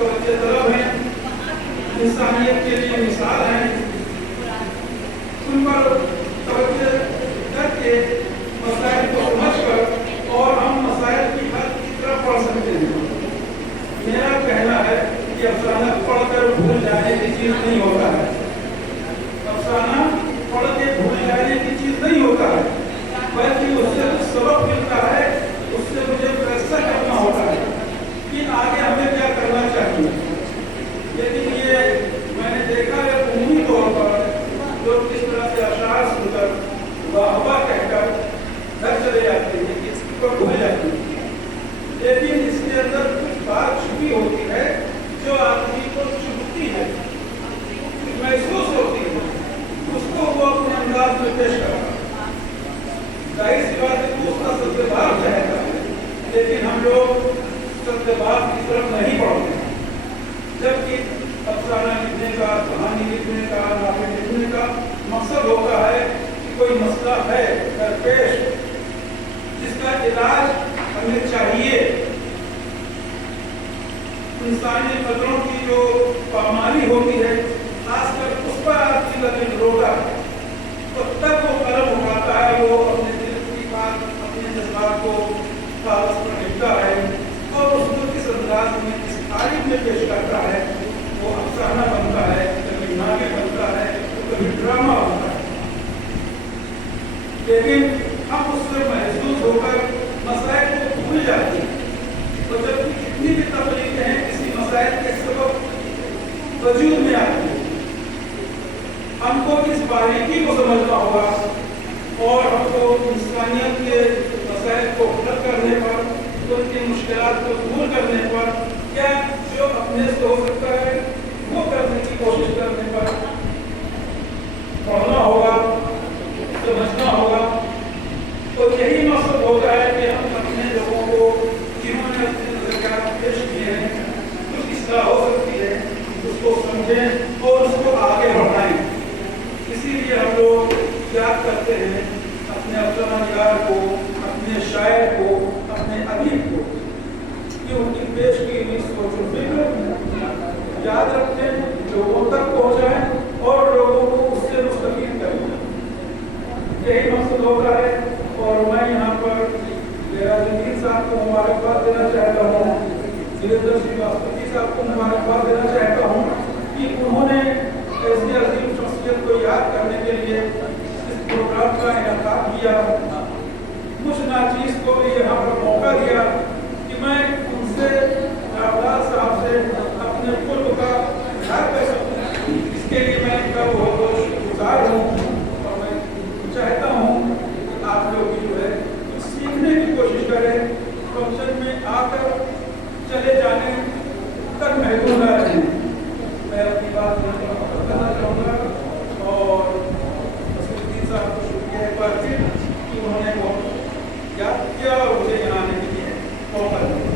توجہ طلب ہیں، انسانیت کے لیے مثال ہیں، ان پر توجہ کر کے مسائل کو سمجھ کر اور ہم مسائل کی حل کی طرف بڑھ سکتے ہیں۔ میرا کہنا ہے کہ افسانہ پڑھ کر بھول جانے کی چیز نہیں ہوتا ہے، افسانہ پڑھ کے بھول جانے کی چیز نہیں ہوتا ہے، بلکہ اس سے کچھ سبق ملتا ہے، اس سے مجھے فیصلہ کرنا ہوتا ہے کہ آگے ہمیں کیا کرنا چاہیے۔ لیکن یہ میں نے دیکھا ہے عمومی طور پر لوگ کس طرح سے اشعار سن کر واہ واہ کہہ کر گھر چلے جاتے ہیں، اس کو بھول جاتے ہیں، لیکن اس کے اندر کچھ بات چھپی ہوتی ہے جو آدمی کو چبھتی ہے، محسوس ہوتی ہے، اس کو وہ اپنے انداز میں پیش کرتا ہے۔ ظاہر سی بات ہے کہ اس کا سب سے بات رہتا ہے، لیکن ہم لوگ سب سے بات کی طرف نہیں بڑھتے ہیں، جبکہ افسانہ لکھنے کا، کہانی لکھنے کا، ناول لکھنے کا مقصد ہوتا ہے کہ کوئی مسئلہ ہے درپیش جس کا علاج ہمیں چاہیے، انسانی قدروں کی جو پامالی ہوتی ہے خاص کر اس پر آدمی کا دل روتا ہے، تو تب وہ قلم اٹھاتا ہے، وہ اپنے دل کی بات، اپنے جذبات کو کاغذ پر لکھتا ہے اور اس کو کس انداز میں، کس تاریخ میں پیش کرتا ہے، وہ افسانہ بنتا ہے، کبھی ناول بنتا ہے، کبھی ڈرامہ بنتا ہے۔ لیکن ہم اس سے محسوس ہو کر مسائل کو بھول جاتے ہیں، اور جب کتنی بھی تخلیقیں ہیں کسی مسائل کے سبب وجود میں آتی ہیں، ہم کو اس باریکی کو سمجھنا ہوگا اور ہم کو انسانیت کے مسائل کو حل کرنے پر، ان کی مشکلات کو دور کرنے پر، کیا جو اپنے سے ہو سکتا ہے وہ کرنے کی کوشش کرنے پر پڑھنا ہوگا، سمجھنا ہوگا۔ اور یہی مقصد ہوتا ہے کہ ہم اپنے لوگوں کو جنہوں نے اپنے نظریات پیش کیے ہیں، کچھ اصلاح ہو سکتی ہے، اس کو سمجھیں اور اس کو آگے بڑھائیں۔ اسی لیے ہم لوگ یاد کرتے ہیں اپنے افسانہ نگار کو، اپنے شاعر کو، اپنے ادیب کو، کہ ان کی پیش کی ہوئی سوچ و فکر یاد رکھیں، لوگوں تک پہنچائیں اور لوگوں کو اس سے مستفید کریں۔ یہی مقصد ہوتا ہے، اور میں یہاں پر الدین صاحب کو مبارکباد دینا چاہتا ہوں، وریندر سریواستو صاحب کو مبارکباد دینا چاہتا ہوں کہ انہوں نے ایسی عظیم شخصیت کو یاد کرنے کے لیے اس پروگرام کا انعقاد کیا۔ مجھ ناچیز کو بھی یہاں پر موقع دیا کہ میں ان سے، عبدال صاحب سے اپنے قرب کا اظہار کر سکوں۔ اس کے لیے میں ان کا بہت بہت شکر گزار ہوں، اور میں چاہتا ہوں کہ آپ لوگ بھی جو ہے کچھ سیکھنے کی کوشش کریں، فنکشن میں آ کر چلے جانے تک محدود نہ رہیں۔ میں اپنی بات ختم کرنا چاہوں گا اور الدین صاحب کو شکریہ ایک بار پھر کہ انہوں نے بہت یاد کیا اور مجھے یہاں آنے کے لیے موقع دیا۔